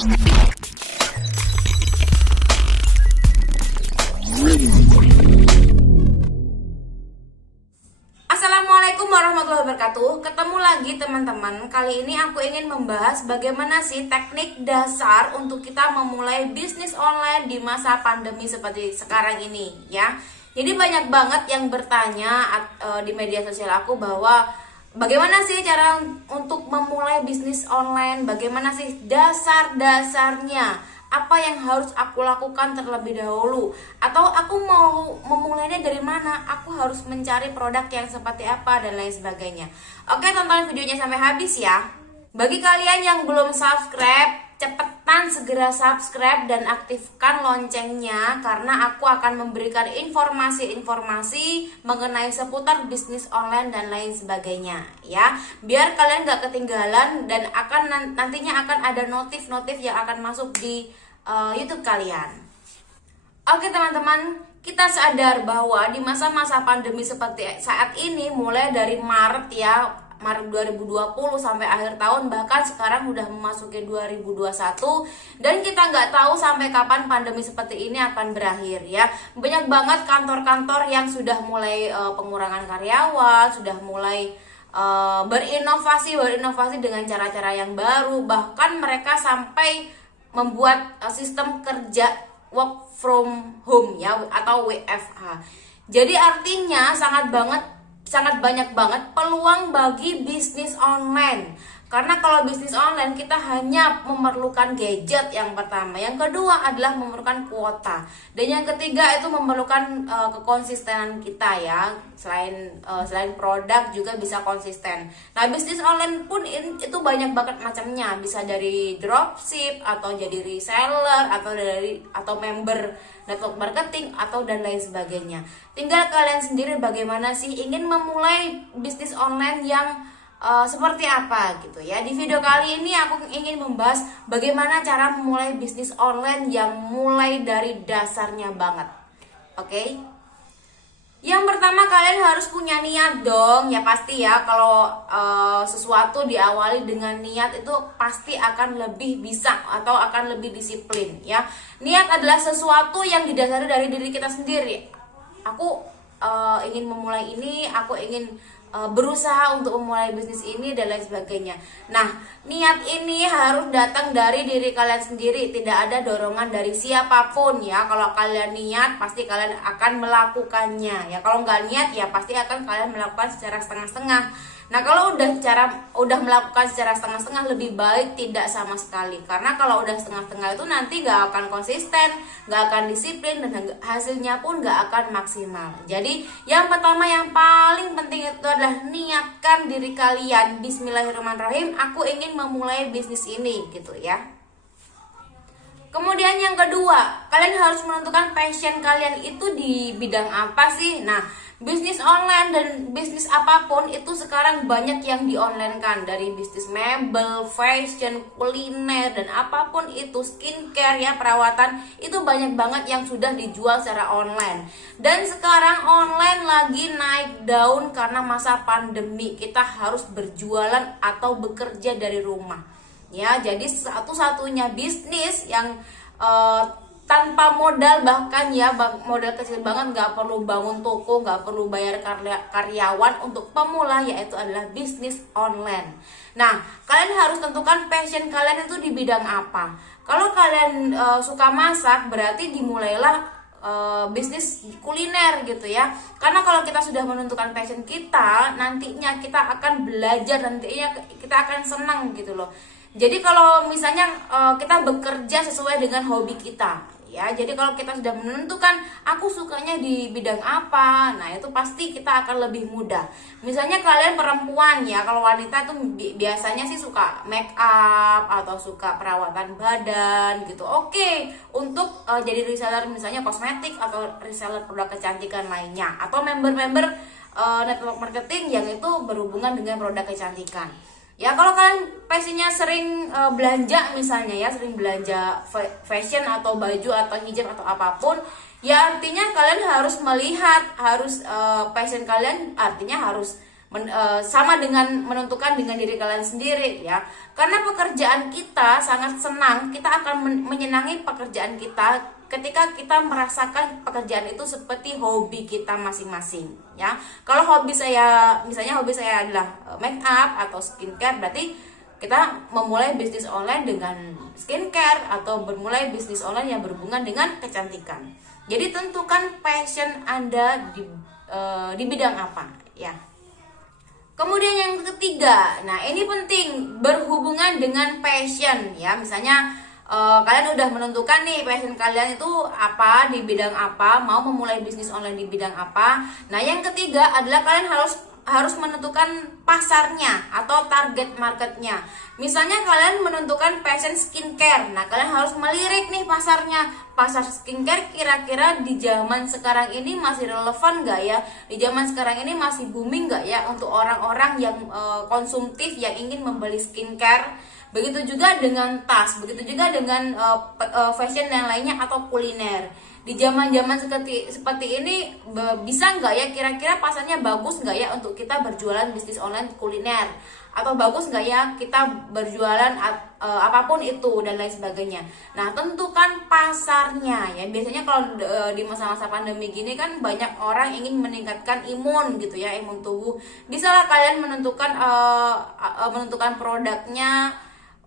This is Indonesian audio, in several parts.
Assalamualaikum warahmatullahi wabarakatuh. Ketemu lagi teman-teman. Kali ini aku ingin membahas bagaimana sih teknik dasar untuk kita memulai bisnis online di masa pandemi seperti sekarang ini ya. Jadi banyak banget yang bertanya di media sosial aku bahwa bagaimana sih cara untuk memulai bisnis online, bagaimana sih dasar-dasarnya, apa yang harus aku lakukan terlebih dahulu, atau aku mau memulainya dari mana, aku harus mencari produk yang seperti apa dan lain sebagainya. Oke, tonton videonya sampai habis ya. Bagi kalian yang belum subscribe, cepetan segera subscribe dan aktifkan loncengnya, karena aku akan memberikan informasi-informasi mengenai seputar bisnis online dan lain sebagainya ya, biar kalian gak ketinggalan dan nantinya akan ada notif-notif yang akan masuk di YouTube kalian. Oke teman-teman, kita sadar bahwa di masa-masa pandemi seperti saat ini, mulai dari Maret 2020 sampai akhir tahun, bahkan sekarang udah memasuki 2021, dan kita nggak tahu sampai kapan pandemi seperti ini akan berakhir ya. Banyak banget kantor-kantor yang sudah mulai pengurangan karyawan, sudah mulai berinovasi dengan cara-cara yang baru, bahkan mereka sampai membuat sistem kerja work from home ya, atau WFH. Jadi artinya sangat banyak banget peluang bagi bisnis online. Karena kalau bisnis online kita hanya memerlukan gadget yang pertama, yang kedua adalah memerlukan kuota, dan yang ketiga itu memerlukan kekonsistenan kita ya. Selain produk juga bisa konsisten. Nah, bisnis online pun itu banyak banget macamnya, bisa dari dropship atau jadi reseller atau member network marketing atau dan lain sebagainya. Tinggal kalian sendiri bagaimana sih ingin memulai bisnis online yang seperti apa gitu ya. Di video kali ini aku ingin membahas bagaimana cara memulai bisnis online yang mulai dari dasarnya banget. Oke? Yang pertama, kalian harus punya niat dong ya, pasti ya. Kalau sesuatu diawali dengan niat itu pasti akan lebih bisa atau akan lebih disiplin ya. Niat adalah sesuatu yang didasari dari diri kita sendiri. Aku ingin memulai ini, aku ingin berusaha untuk memulai bisnis ini dan lain sebagainya. Nah, niat ini harus datang dari diri kalian sendiri, tidak ada dorongan dari siapapun ya. Kalau kalian niat, pasti kalian akan melakukannya ya. Kalau nggak niat ya pasti akan kalian melakukan secara setengah-setengah. Nah, kalau udah melakukan secara setengah-setengah, lebih baik tidak sama sekali. Karena kalau udah setengah-setengah itu nanti gak akan konsisten, gak akan disiplin, dan hasilnya pun gak akan maksimal. Jadi yang pertama, yang paling penting itu adalah niatkan diri kalian. Bismillahirrahmanirrahim, aku ingin memulai bisnis ini gitu ya. Kemudian yang kedua, kalian harus menentukan passion kalian itu di bidang apa sih. Nah, bisnis online dan bisnis apapun itu sekarang banyak yang di-online-kan. Dari bisnis mebel, fashion, kuliner, dan apapun itu, skincare ya, perawatan, itu banyak banget yang sudah dijual secara online. Dan sekarang online lagi naik daun karena masa pandemi. Kita harus berjualan atau bekerja dari rumah ya. Jadi satu-satunya bisnis yang tanpa modal, bahkan ya modal kecil banget, nggak perlu bangun toko, nggak perlu bayar karyawan untuk pemula, yaitu adalah bisnis online. Nah, kalian harus tentukan passion kalian itu di bidang apa. Kalau kalian suka masak, berarti dimulailah bisnis kuliner gitu ya. Karena kalau kita sudah menentukan passion kita, nantinya kita akan belajar, nantinya kita akan senang gitu loh. Jadi kalau misalnya kita bekerja sesuai dengan hobi kita ya. Jadi kalau kita sudah menentukan aku sukanya di bidang apa, nah itu pasti kita akan lebih mudah. Misalnya kalian perempuan ya, kalau wanita tuh biasanya sih suka make up atau suka perawatan badan gitu. Oke, untuk jadi reseller misalnya kosmetik atau reseller produk kecantikan lainnya, atau member-member network marketing yang itu berhubungan dengan produk kecantikan. Ya, kalau kalian passionnya sering belanja misalnya ya, sering belanja fashion atau baju atau hijab atau apapun, ya artinya kalian harus melihat, passion kalian artinya harus sama dengan menentukan dengan diri kalian sendiri ya. Karena pekerjaan kita sangat senang, kita akan menyenangi pekerjaan kita ketika kita merasakan pekerjaan itu seperti hobi kita masing-masing ya. Kalau hobi saya, misalnya hobi saya adalah make up atau skincare, berarti kita memulai bisnis online dengan skincare atau bermulai bisnis online yang berhubungan dengan kecantikan. Jadi tentukan passion Anda di bidang apa ya. Kemudian yang ketiga, nah ini penting, berhubungan dengan passion ya. Misalnya kalian udah menentukan nih passion kalian itu apa, di bidang apa, mau memulai bisnis online di bidang apa. Nah yang ketiga adalah kalian harus menentukan pasarnya atau target marketnya. Misalnya kalian menentukan passion skincare, nah kalian harus melirik nih pasarnya. Pasar skincare kira-kira di zaman sekarang ini masih relevan nggak ya? Di zaman sekarang ini masih booming nggak ya untuk orang-orang yang konsumtif yang ingin membeli skincare? Begitu juga dengan tas, begitu juga dengan fashion yang lainnya atau kuliner. Di zaman-zaman seperti ini bisa nggak ya, kira-kira pasarnya bagus nggak ya untuk kita berjualan bisnis online kuliner, atau bagus nggak ya kita berjualan apapun itu dan lain sebagainya. Nah tentukan pasarnya ya. Biasanya kalau di masa-masa pandemi gini kan banyak orang ingin meningkatkan imun gitu ya, imun tubuh. Bisalah kalian menentukan produknya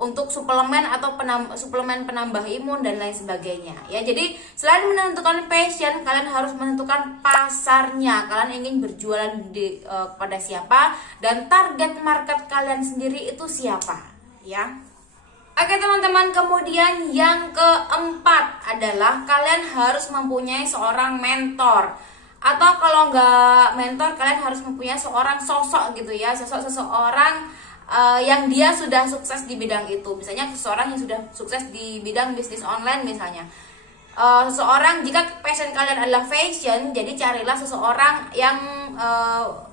untuk suplemen atau suplemen penambah imun dan lain sebagainya ya. Jadi selain menentukan passion, kalian harus menentukan pasarnya. Kalian ingin berjualan kepada siapa dan target market kalian sendiri itu siapa ya. Oke teman-teman, kemudian yang keempat adalah kalian harus mempunyai seorang mentor. Atau kalau nggak mentor, kalian harus mempunyai seorang sosok gitu ya, seseorang yang dia sudah sukses di bidang itu. Misalnya seseorang yang sudah sukses di bidang bisnis online misalnya. Seseorang, jika passion kalian adalah fashion, jadi carilah seseorang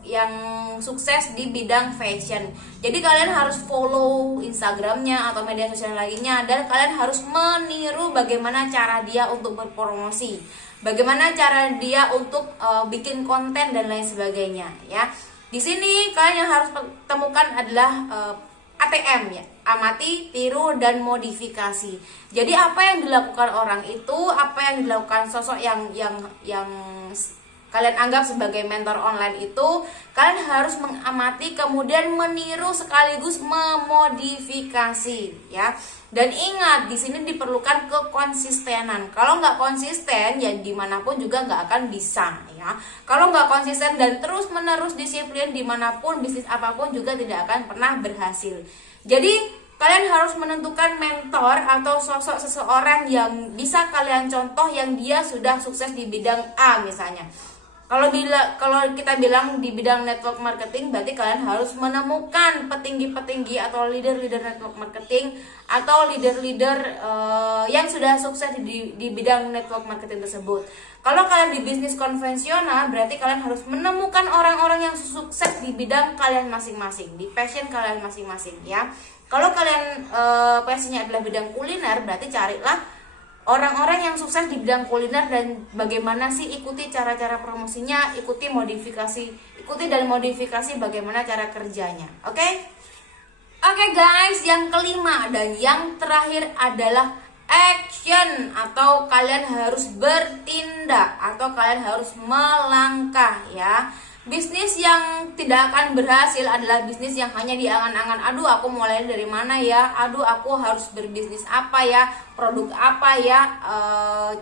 yang sukses di bidang fashion. Jadi kalian harus follow Instagramnya atau media sosial lainnya, dan kalian harus meniru bagaimana cara dia untuk berpromosi, bagaimana cara dia untuk bikin konten dan lain sebagainya ya. Di sini kalian yang harus temukan adalah ATM ya, amati, tiru, dan modifikasi. Jadi apa yang dilakukan orang itu, apa yang dilakukan sosok yang kalian anggap sebagai mentor online itu, kalian harus mengamati, kemudian meniru sekaligus memodifikasi ya. Dan ingat, di sini diperlukan kekonsistenan. Kalau nggak konsisten, ya dimanapun juga nggak akan bisa ya. Kalau nggak konsisten dan terus menerus disiplin dimanapun, bisnis apapun juga tidak akan pernah berhasil. Jadi kalian harus menentukan mentor atau sosok seseorang yang bisa kalian contoh, yang dia sudah sukses di bidang A misalnya. Kalau kita bilang di bidang network marketing, berarti kalian harus menemukan petinggi-petinggi atau leader-leader network marketing atau leader-leader yang sudah sukses di bidang network marketing tersebut. Kalau kalian di bisnis konvensional, berarti kalian harus menemukan orang-orang yang sukses di bidang kalian masing-masing, di passion kalian masing-masing ya. Kalau kalian passionnya adalah bidang kuliner, berarti carilah orang-orang yang sukses di bidang kuliner dan bagaimana sih, ikuti cara-cara promosinya, ikuti dan modifikasi bagaimana cara kerjanya. Oke guys, yang kelima dan yang terakhir adalah action, atau kalian harus bertindak atau kalian harus melangkah ya. Bisnis yang tidak akan berhasil adalah bisnis yang hanya di angan-angan. Aduh, aku mulai dari mana ya? Aduh, aku harus berbisnis apa ya? Produk apa ya?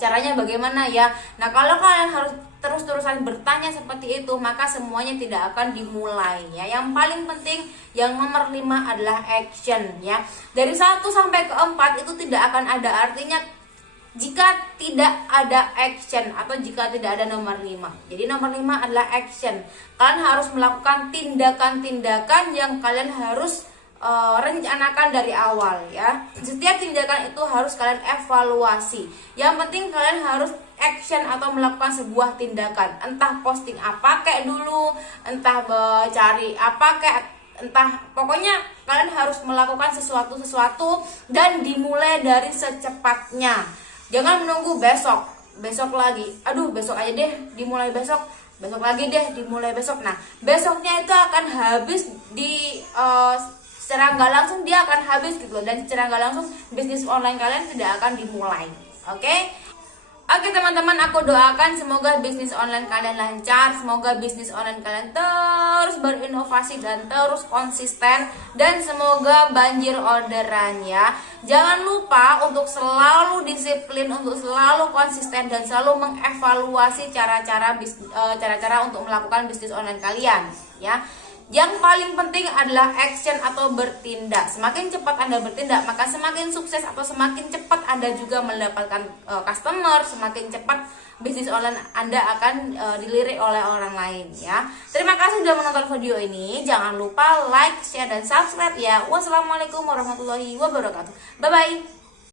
Caranya bagaimana ya? Nah, kalau kalian harus terus-terusan bertanya seperti itu, maka semuanya tidak akan dimulai ya. Yang paling penting, yang nomor 5 adalah action ya. Dari 1 sampai ke 4 itu tidak akan ada artinya jika tidak ada action atau jika tidak ada nomor 5. Jadi nomor 5 adalah action. Kalian harus melakukan tindakan-tindakan yang kalian harus rencanakan dari awal ya. Setiap tindakan itu harus kalian evaluasi. Yang penting kalian harus action atau melakukan sebuah tindakan. Entah posting apa kayak dulu, entah cari apa kayak, entah, pokoknya kalian harus melakukan sesuatu dan dimulai dari secepatnya. Jangan menunggu besok lagi. Aduh, besok aja deh, dimulai besok. besok lagi deh, dimulai besok. Nah, besoknya itu akan habis secara nggak langsung dia akan habis gitu loh, dan secara nggak langsung bisnis online kalian tidak akan dimulai. Oke teman-teman, aku doakan semoga bisnis online kalian lancar, semoga bisnis online kalian terus berinovasi dan terus konsisten, dan semoga banjir orderan ya. Jangan lupa untuk selalu disiplin, untuk selalu konsisten, dan selalu mengevaluasi cara-cara untuk melakukan bisnis online kalian ya. Yang paling penting adalah action atau bertindak. Semakin cepat Anda bertindak, maka semakin sukses atau semakin cepat Anda juga mendapatkan customer, semakin cepat bisnis online Anda akan dilirik oleh orang lain ya. Terima kasih sudah menonton video ini. Jangan lupa like, share, dan subscribe ya. Wassalamualaikum warahmatullahi wabarakatuh. Bye bye.